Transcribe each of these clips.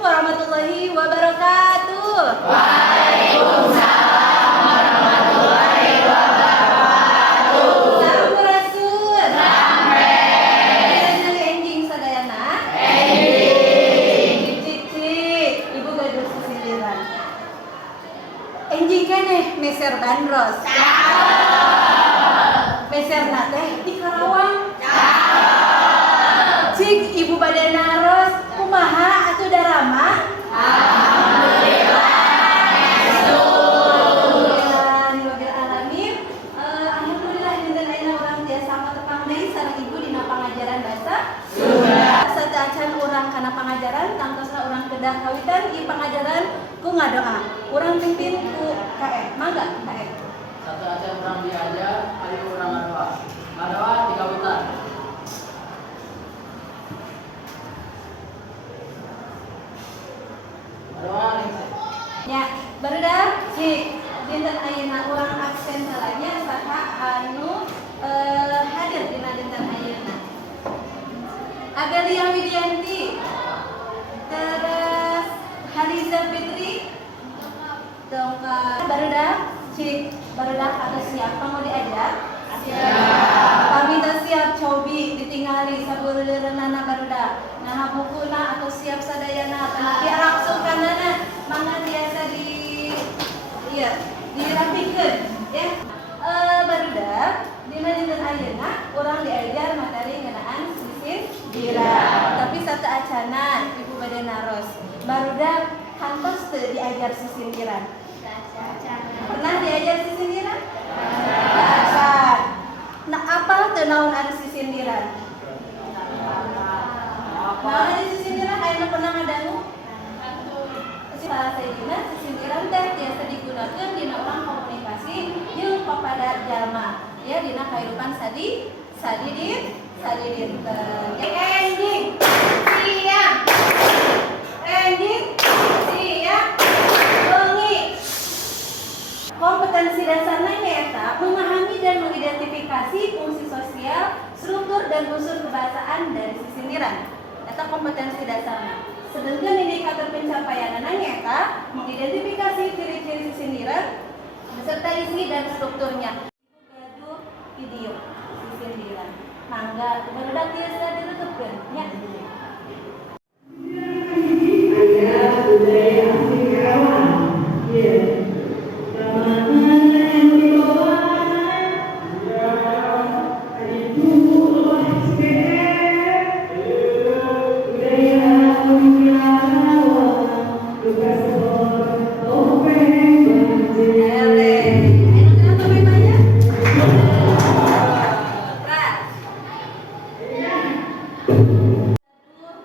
warahmatullahi wabarakatuh. Waalaikumsalam warahmatullahi wabarakatuh. Sampurasun. Sampres. Enjing sadayana. Enjing. Cik, ibu gaduh sisiliran. Enjing keneh meser bandros. Meser nate di Karawang. Cik ibu bade naros kumaha atuh darama? Alhamdulillah dinten ayeuna urang tiasa matepang deui sareng ibu dina pangajaran bahasa Sunda. Sadaacan urang kana pangajaran tangtosna urang kedah kawitan ieu pangajaran ku ngadoa. Urang pimpin ku KF. Mangga KF. Satu aja orang diajar, ayo orang ngadoa. Ngadoa di kawitan. Ngadoa nih. Ya, barudak cik dinten ayeuna urang absen salahnya saha anu hadir dina dinten ayeuna. Abelia Widianti. Terus Haliza Fitri. Dongka barudak cik barudak atau siapa mau diajar? Siap. Kami teh siap cobi ditingali sabeuleureunana barudak. Nah bukuna atau siap sadayana tah diarapsukanana mangga tiasa dirapikeun ya. Barudak dina dinten ayeuna urang diajar materi ngeunaan sisindiran. Tapi sateuacana ibu bade naros. Barudak kantos teu diajar sisindiran. Pernah diajar sisindiran? Dasar. Nah, apa teu naon anu sisindiran? Naon anu sisindiran ayeuna pernah ngadangu? Bahasa dina sisindiran teh tiasa digunakeun dina urang komunikasi jeung papada jalma. Ya dina kahirupan sadidin. Enjing. Siap. Enjing. Siap. Bengi. Kompetensi dasarnya nyaeta memahami dan mengidentifikasi fungsi sosial, struktur dan unsur kebahasaan dari sisindiran. Eta kompetensi dasarnya. Sedangkan indikator pencapaian nyaeta mengidentifikasi ciri-ciri sisindiran beserta isi dan strukturnya. Gaduh video sisindiran. Mangga barudak tiasa ditutupkeun nya.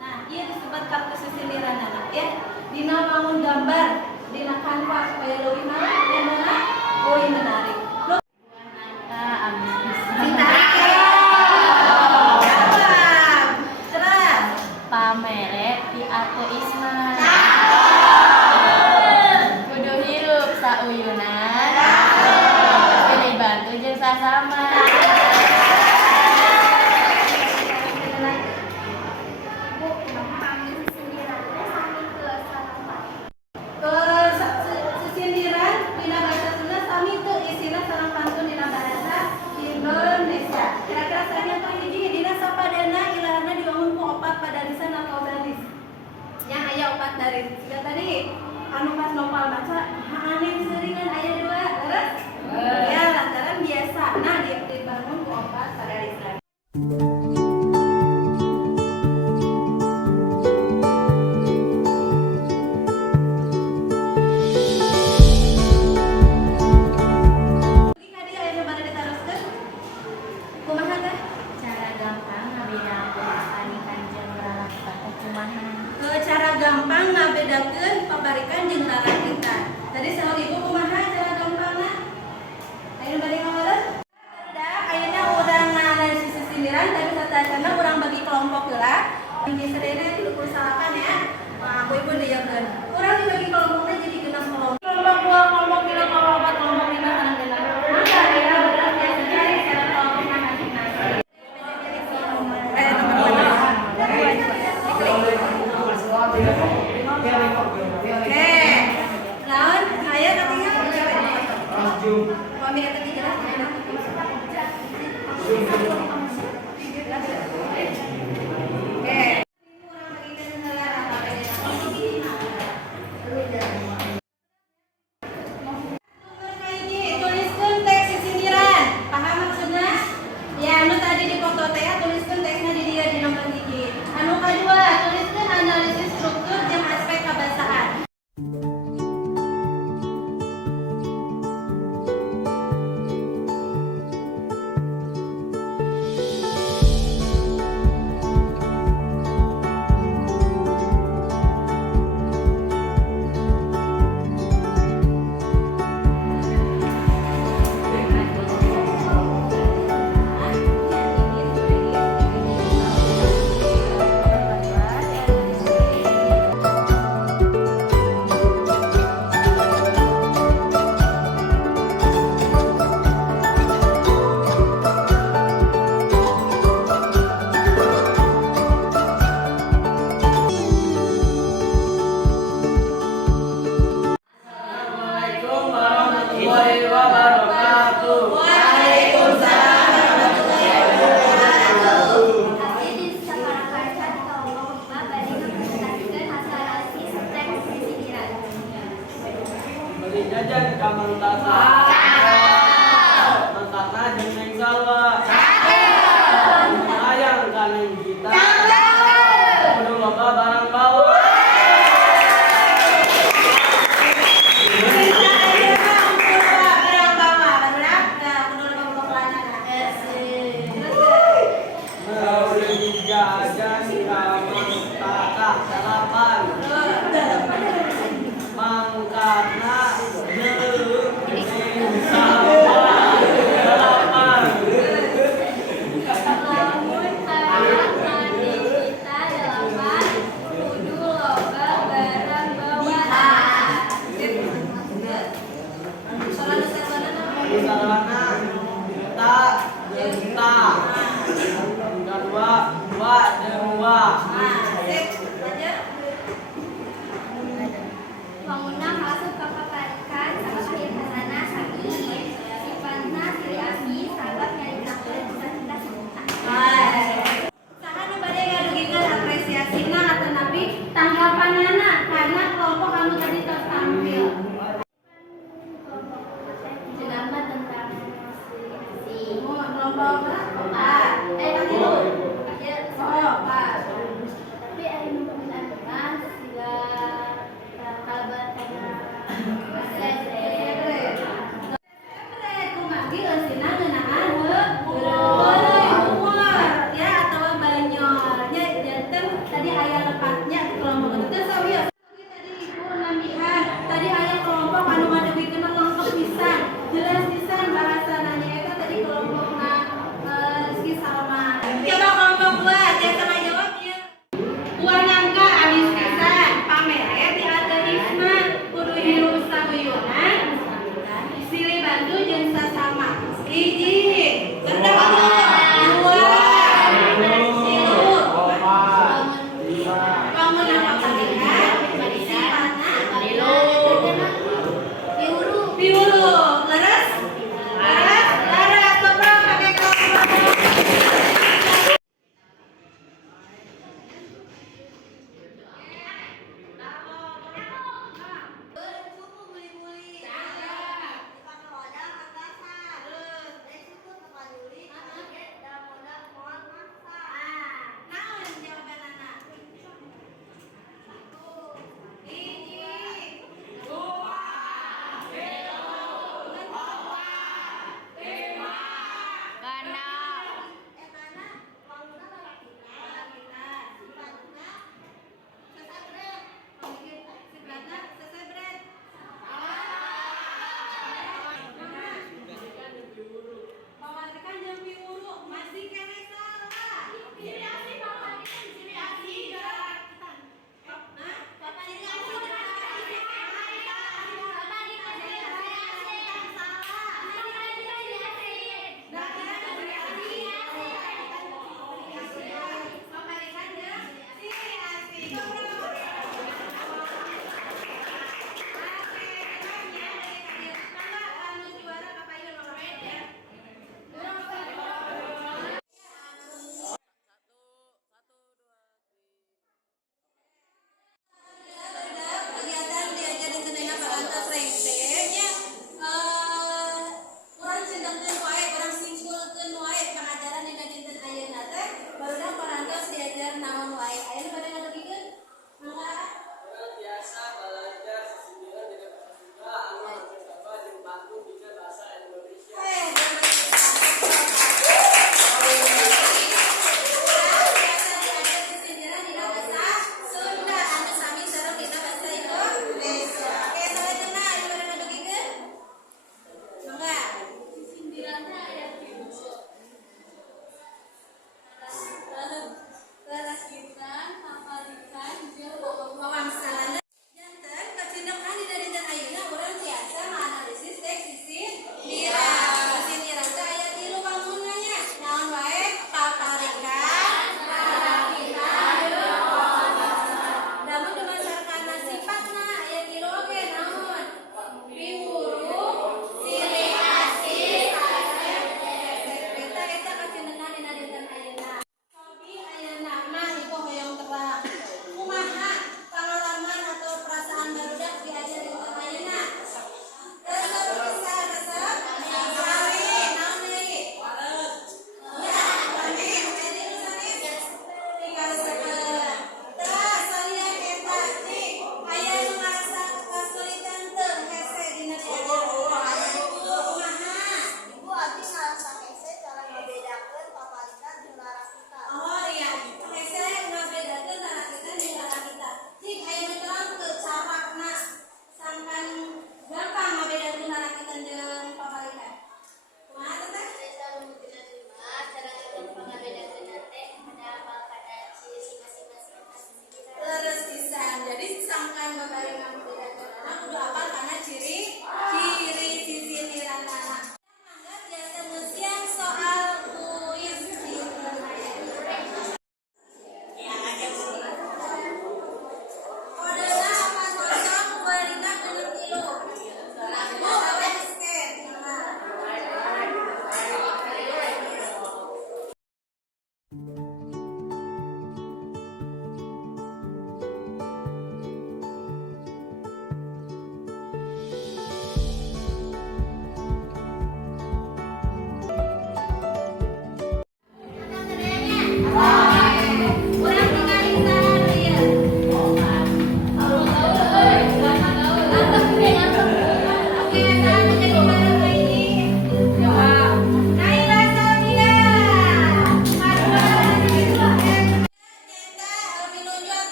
Nah, ieu disebut kartu sisindiran anak ya. Dina bangun gambar, dina kanvas supaya leuwih menarik. Pamere ti ateisme. Kudu hirup sauyunan. Pilih bantu jeung sasama. Sisindiran dina bahasa Sunda sami teu isina sareng pantun dina bahasa Indonesia. Kira-kira saenyana hiji dina sapadana ilahana dibangun ku opat padarisan atau baris. Yang aya opat baris. Siga tadi anu pas nopal baca aneh seuringan aya dua terus ya lantaran biasa. Nah dibangun ku opat padarisan. Cara gampang ngabedakeun pabarikan jeung rarakitan. Tadi saha ibu kumaha cara gampangna? Ayeuna bade ngawaleun? Ayeuna urang nganalisis sisindiran tapi satacana urang bagi kelompok heula. Di sadayana diusahakan ya. Nah, ibu dieukeun. Urang dibagi kelompokna jadi 6 kelompok. Kelompok 2, kelompok 3, kelompok 4, kelompok 5 sareng genep. Maka ayeuna urang biasa cari secara kelompokna masing-masing. Nomor 5. Oke. Naon aya ketinggalan Mami eta ketinggalan. Oke. Tuliskeun teks sindiran. Paham maksudna? Ya, anu tadi di foto teh tuliskeun teksna di dieu di nomor hiji. Anu kadua, tuliskeun analisis struktur jeung aspek kabasaan. Assalamualaikum warahmatullahi wabarakatuh. Waalaikumsalam warahmatullahi wabarakatuh. Abdi diseparakan lomba bari mempresentasikan hasil analisis teks sindiran. Beli jajan ka Mang Tata.